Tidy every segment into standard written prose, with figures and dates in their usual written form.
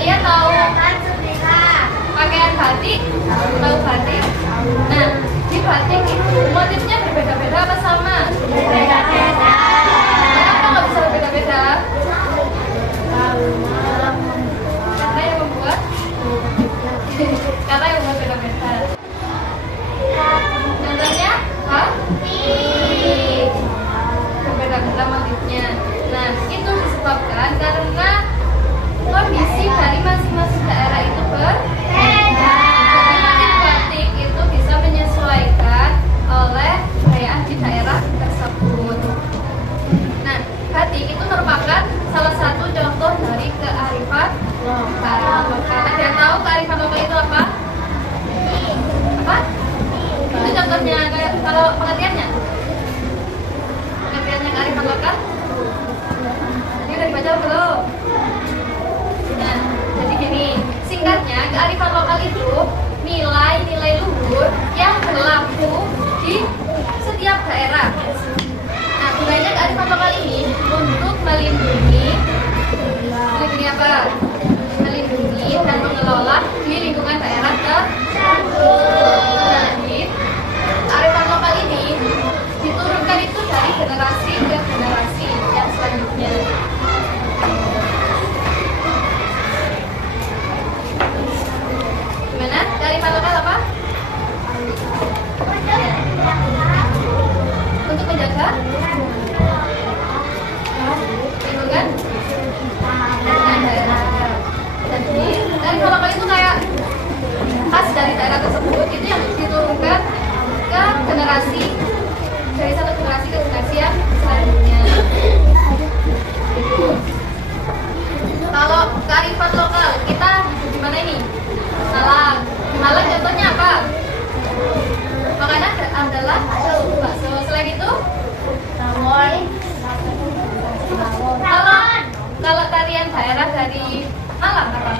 Kalian tahu pakaian batik? Tahu batik? Nah, di batik itu motifnya berbeda-beda apa sama? Berbeda-beda. Kenapa nggak bisa berbeda-beda? Karena yang membuat karena yang membuat beda-beda. Contohnya, berbeda-beda motifnya. Nah, itu disebabkan karena kondisi dari masing-masing daerah itu berbeda. Motif batik itu bisa menyesuaikan oleh perayaan di daerah tersebut. Nah, batik itu merupakan salah satu contoh dari kearifan lokal. Ada yang tahu kearifan lokal itu apa? Apa? Itu contohnya, kalau pengertiannya? Pengertiannya kearifan lokal? Ini udah dibaca belum? Nah, jadi gini, singkatnya kearifan lokal itu nilai-nilai luhur yang berlaku di setiap daerah. Nah, gunanya kearifan lokal ini untuk melindungi apa? Melindungi dan mengelola di lingkungan daerah tersebut. Jadi, kearifan lokal ini diturunkan itu dari generasi ke generasi yang selanjutnya. Gimana? Kearifan lokal apa? Untuk menjaga lingkungan. Jadi, kearifan lokal itu kayak khas dari daerah tersebut, itu yang diturunkan ke generasi, dari satu generasi ke generasi yang selanjutnya. Kalau kearifan lokal kita di mana ini? Malang. Di Malang contohnya apa? Makanan adalah bakso. Selain itu? Kalau tarian daerah dari Malang apa?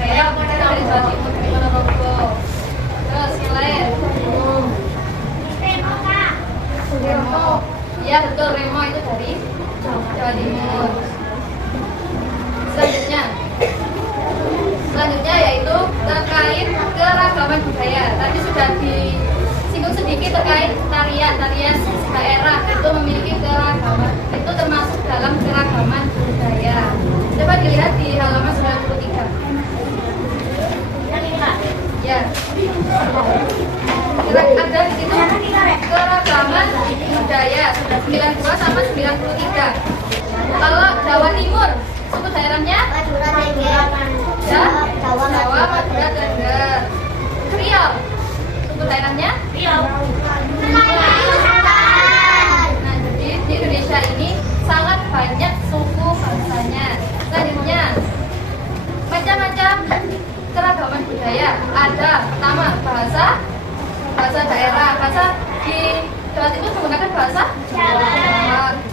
Reok dari Jawa Timur, dari Ponorogo. Terus yang lain? Remo. Iya betul, Remo itu dari Jawa Timur. Selanjutnya yaitu terkait keragaman budaya. Tadi sudah disinggung sedikit terkait tarian daerah itu memiliki keragaman. Itu termasuk dalam keragaman budaya. Coba dilihat di halaman 93. Ya. Ada di situ keragaman budaya 92 sama 93. Kalau Jawa Timur, suku daerahnya Jawa, Madura, Tengger. Riau, suku daerahnya Riau. Nah, jadi di Indonesia ini sangat banyak suku bangsanya. Selanjutnya, macam-macam keragaman budaya. Ada pertama bahasa daerah. Bahasa di Jawa Timur menggunakan bahasa Jawa.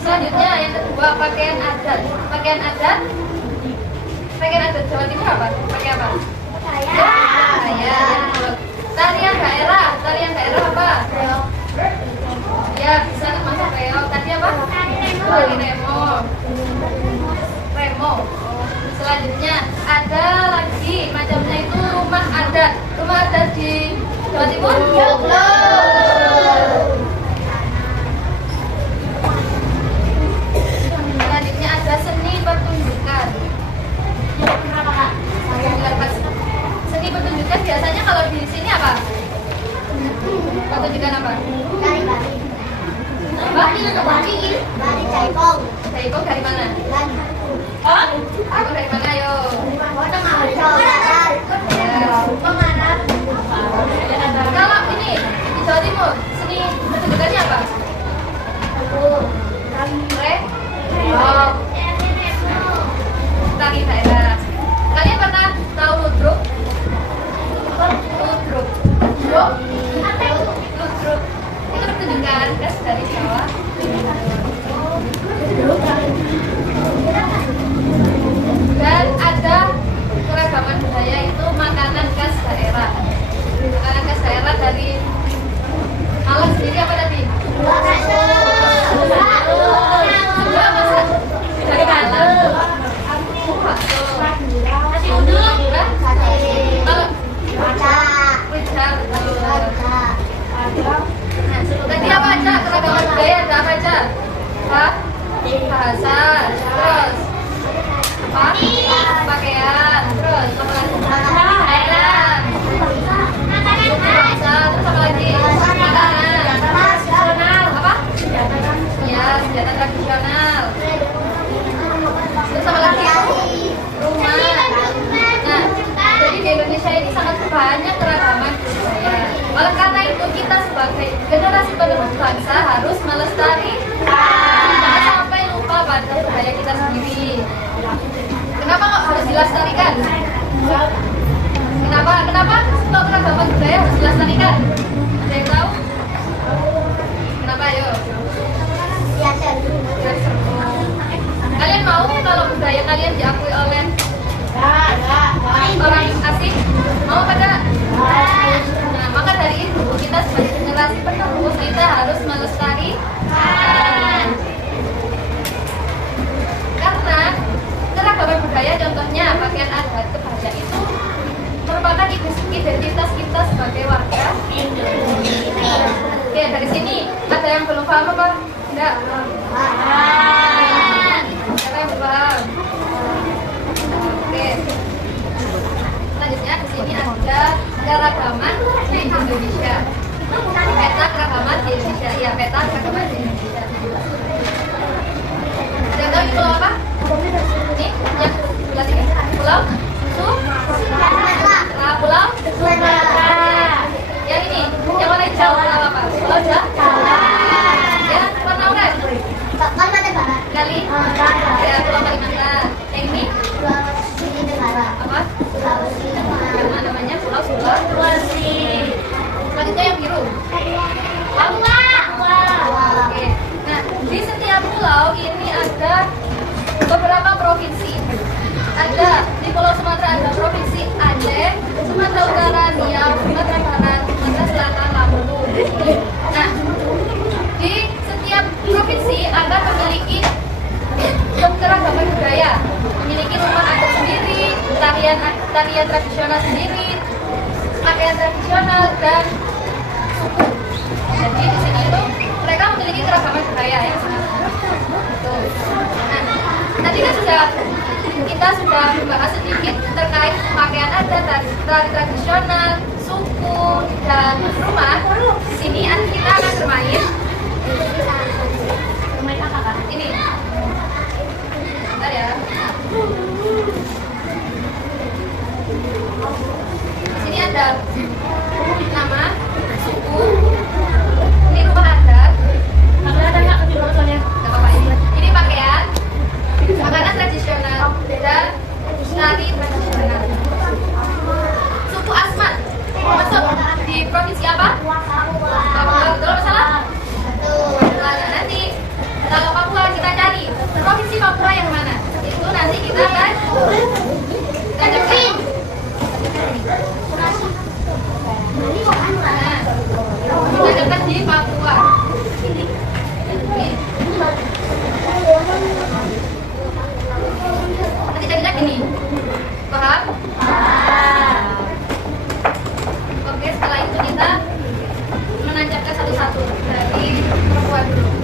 Selanjutnya yang kedua pakaian adat. Pakaian adat Jawa Timur apa? Pakai apa? Pakaian. Tarian daerah apa? Ya, bisa termasuk reog. Tadi apa? Remo. Selanjutnya ada lagi macamnya itu rumah adat. Rumah adat di Jawa Timur? Selanjutnya ada seni pertunjukan. Seni pertunjukan biasanya kalau di sini apa? Pertunjukan apa? Jaipong. Jaipong dari mana? Jaipong dari mana yo? Kalau ini di Jawa Timur, seni pertunjukannya apa? Tari daerah. Kalian pernah tahu ludruk? Ludruk. Ludruk. Itu pertunjukan khas dari Jawa. Dan ada keragaman budaya dilestarikan? Kenapa kok keragaman budaya harus dilestarikan? Ada yang tahu? Kenapa ayo? Biar seru. Kalian mau kalau budaya kalian diakui oleh orang asing? Mau pada? Nah, maka dari itu kita sebagai generasi penerus kita harus melestarikan. Karena keragaman budaya, contohnya pakaian adat, kebaya itu merupakan identitas kita sebagai warga Indonesia. Oke, dari sini ada yang belum paham apa? Enggak? Ada yang belum paham? Oke. Selanjutnya di sini ada keragaman di Indonesia. Peta keragaman di Indonesia. Iya, peta keragaman di Indonesia. Ada yang tahu ini pulau apa? Ini yang sebelah sini. Pulau Pulau yang ini, yang warna hijau pulau apa? Pulau Jawa. Ya, warna oranye. Kali. Ya, Pulau Kalimantan. Yang ini? Apa? Karena namanya Pulau Sulawesi. Selanjutnya yang biru. Papua. Oke. Nah, di setiap pulau ini ada beberapa provinsi. Ada di Pulau Sumatera ada provinsi Aceh, Sumatera Utara, Riau, Sumatera Barat, Sumatera Selatan, Lampung. Nah, di setiap provinsi akan memiliki keragaman budaya, memiliki rumah adat sendiri, tarian tradisional sendiri, pakaian tradisional dan suku. Jadi di sini itu mereka memiliki keragaman budaya yang sangat betul. Nah, tadi kan kita sudah membahas sedikit terkait pakaian adat, tari tradisional, suku, dan rumah. Di sini kita akan bermain. Bermain apa kak? Ini. Bentar ya. Di sini ada nama, suku, ini rumah adat. Ada nggak kejurusannya? Nggak apa-apa ini. Ini pakaian, makanan tradisional dan tari tradisional. Suku Asmat masuk di provinsi apa? Papua. Betul apa salah? Nah, nanti kalau Papua kita cari provinsi Papua yang mana? Itu nanti kita akan tanyakan. Kita dapat di Papua. Nanti jadinya gini. Paham? Oke, setelah itu kita menancapkan satu-satu dari perempuan dulu.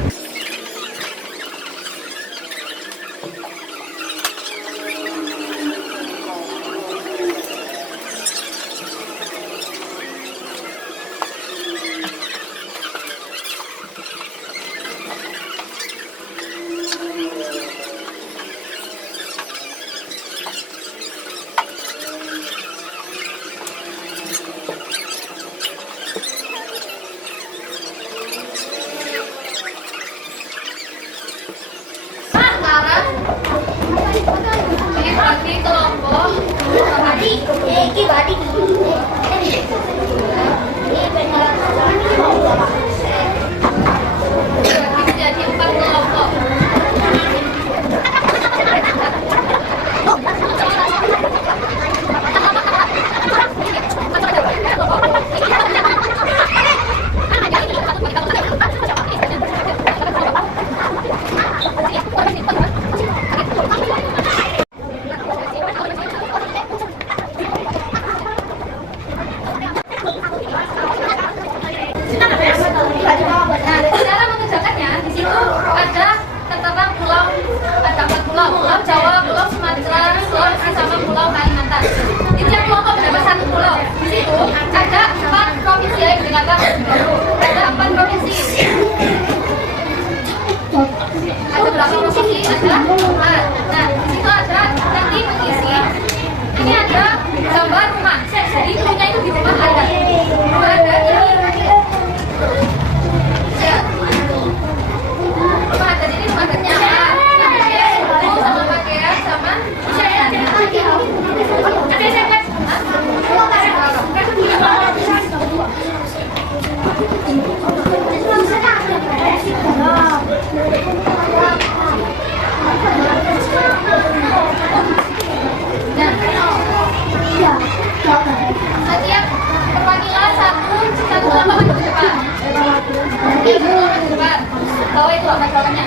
itu masalahnya?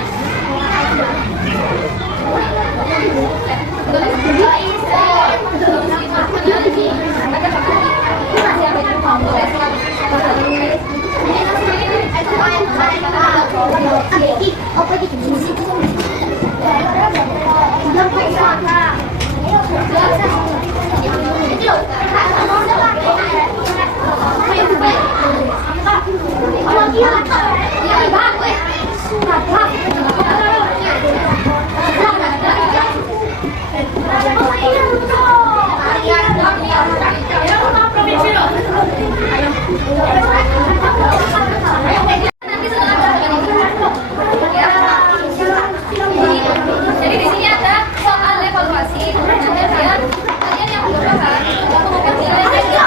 Jadi di sini ada soal evaluasi. Kalian yang belum paham, mengubah nilai kalian.